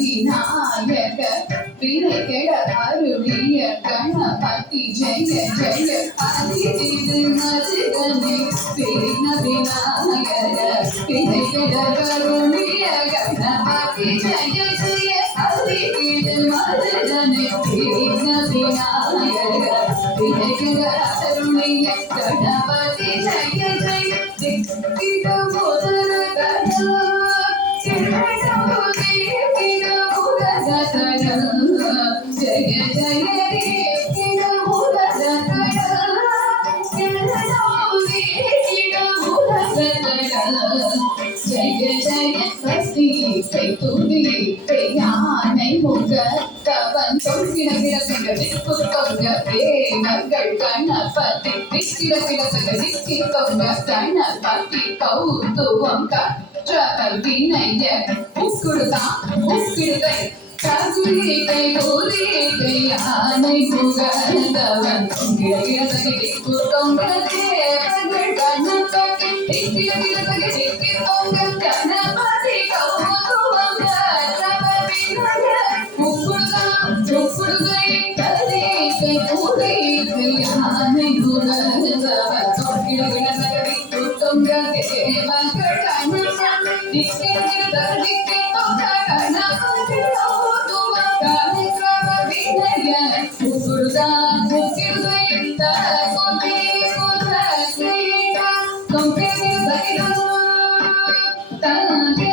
விநாயக வினைகெட அருளிய கணபதி ஜெய ஜெய அதிதிரு மருகனே வின விநாயக வினைகெட அருளிய கணபதி ஜெய ஜெய அதிதிரு மருகனே வின விநாயக வினைகெட அருளிய கணபதி ஜெய ஜெய திட முதல கண जय जय துதி யானை முகத்தவன் சொல்கிற கிடக்கிற விற்குத்தொங்க தேவர்கள் கணபதி விற்கிற கிடக்கிற விற்கித்தொங்க கணபதி கௌதுவம் கற்றவர் வினைய உக்குடுதான் உக்கிடுகை ககுலிகை கூலிகை யானை முகத்தவன் சொல்கிற கிடக்கிற விற்குத்தொங்க தேவர்கள் கணபதி விற்கிற கிடக்கிற விற்கித்தொங்க கணபதி Thank you.